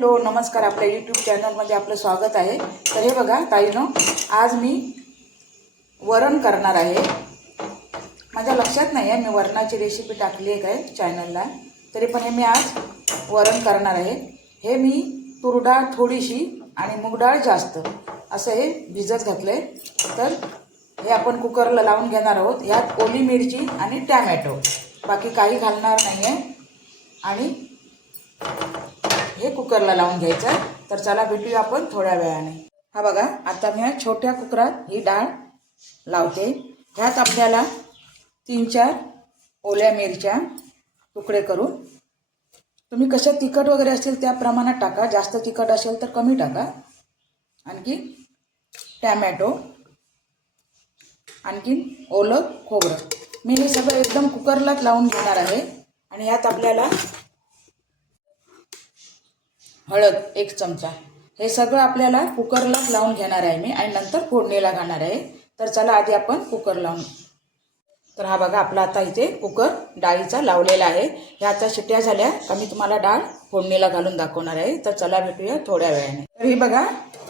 Hello नमस्कार, आपल्या YouTube चॅनलमध्ये आपलं स्वागत आहे। तर हे बघा ताईनो, आज मी वरण करणार आहे। माझ्या लक्षात नाही आहे मी वरणाची रेसिपी टाकली आहे काय चॅनलला, तरी पण हे मी आज वरण करणार आहे। हे मी तूर डाळ थोडीशी आणि मूग डाळ जास्त असं हे भिजत घातले। तर हे आपण कुकरला लावून घेणार आहोत। यात ओली मिरची आणि टोमॅटो, बाकी काही घालणार नाही आहे। आणि हे कुकरला लावून घ्यायचं। तर चला भेटूया आपण थोड्या वेळाने। हा बघा, आता मी छोट्या कुकरात ही डाळ लावते। ह्यात आपल्याला 3-4 ओल्या मिरच्या तुकडे करून, तुम्ही कशा तिखट वगैरे असेल त्या प्रमाणात टाका, जास्त तिखट असेल तर कमी टाका। आणखी टोमॅटो, आणखी ओलं खोबरं, मी हे सगळं एकदम कुकरलाच लावून घेणार आहे। आणि यात आपल्याला हळद 1 चमचा, हे सगळं आपल्याला कुकरलाच लावून घेणार आहे मी, आणि नंतर फोडणीला घालणार आहे। तर चला आधी आपण कुकर लावून। तर हा बघा, आपला आता इथे कुकर डाळीचा लावलेला आहे। ह्या आता शिट्ट्या झाल्या का मी तुम्हाला डाळ फोडणीला घालून दाखवणार आहे। तर चला भेटूया थोड्या वेळाने। तर ही बघा,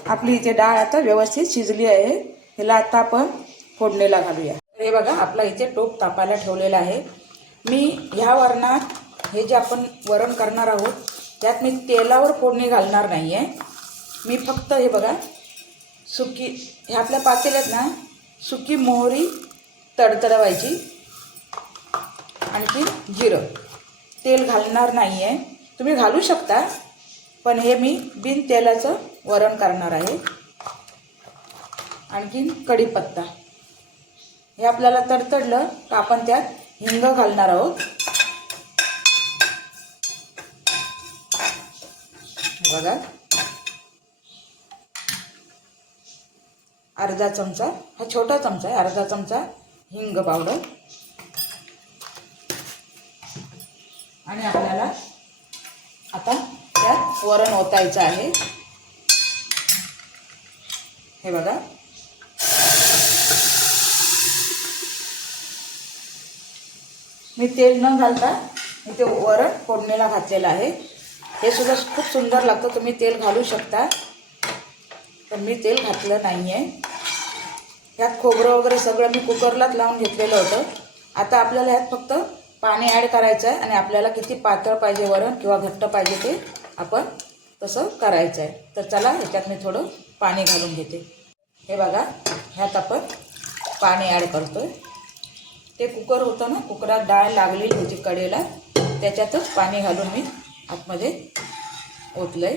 आपली इथे डाळ आता व्यवस्थित शिजली आहे। हिला आता आपण फोडणीला घालूया। हे बघा, आपला इथे टोप तापायला ठेवलेला आहे। मी ह्या वरणात हे जे आपण वरण करणार आहोत त्यात मी तेलावर फोडणी घालणार नाही आहे। मी फक्त हे बघा, सुकी हे आपल्या पातेल्यात ना सुकी मोहरी तडतडवायची, आणखी जिरं, तेल घालणार नाही आहे। तुम्ही घालू शकता, पण हे मी बिन तेलाचं वरण करणार आहे। आणखी कढीपत्ता, हे आपल्याला तडतडलं तर आपण त्यात हिंग घालणार आहोत। बघा, अर्धा चमचा, हा छोटा चमचा आहे, अर्धा चमचा हिंग पावडर। आणि आपल्याला आता त्यात वरण ओतायचं आहे। हे बघा, मी तेल न घालता इथे वरण फोडणीला घातलेलं आहे। हे सुद्धा खूप सुंदर लागतं, तुम्ही तेल घालू शकता, पण मी तेल घातलं नाही आहे। ह्यात खोबरं वगैरे सगळं मी कुकरलाच लावून घेतलेलं होतं। आता आपल्याला ह्यात फक्त पाणी ॲड करायचं आहे, आणि आपल्याला किती पातळ पाहिजे वरण किंवा घट्ट पाहिजे ते आपण तसं करायचं आहे। तर चला ह्याच्यात मी थोडं पाणी घालून घेते। हे बघा, ह्यात आपण पाणी ॲड करतोय। ते कुकर होतं ना, कुकरात डाळ लागलेली होती कडेला, त्याच्यातच पाणी घालून मी आतमध्ये ओतलंय।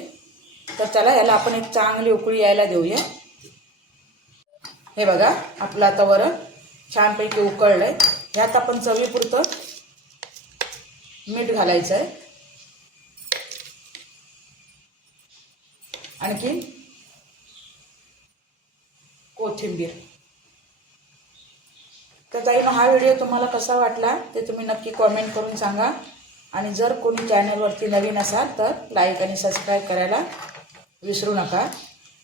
तर चला याला आपण एक चांगली उकळी यायला देऊया। हे बघा, आपलं आता वरण छानपैकी उकळलं आहे। ह्यात आपण चवीपुरतं मीठ घालायचं आहे, आणखी कोथिंबीर। तर ताईनो, हा व्हिडिओ तुम्हाला कसा वाटला ते तुम्ही नक्की कॉमेंट करून सांगा। आणि जर कोणी चॅनलवरती नवीन असाल तर लाईक आणि सबस्क्राईब करायला विसरू नका।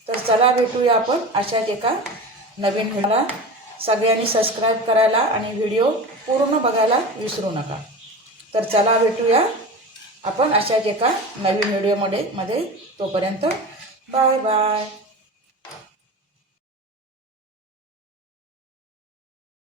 तर चला भेटूया आपण अशाच एका नवीन व्हिडिओला। सगळ्यांनी सबस्क्राईब करायला आणि व्हिडिओ पूर्ण बघायला विसरू नका। तर चला भेटूया आपण अशाच एका नवीन व्हिडिओमध्ये। तोपर्यंत बाय बाय।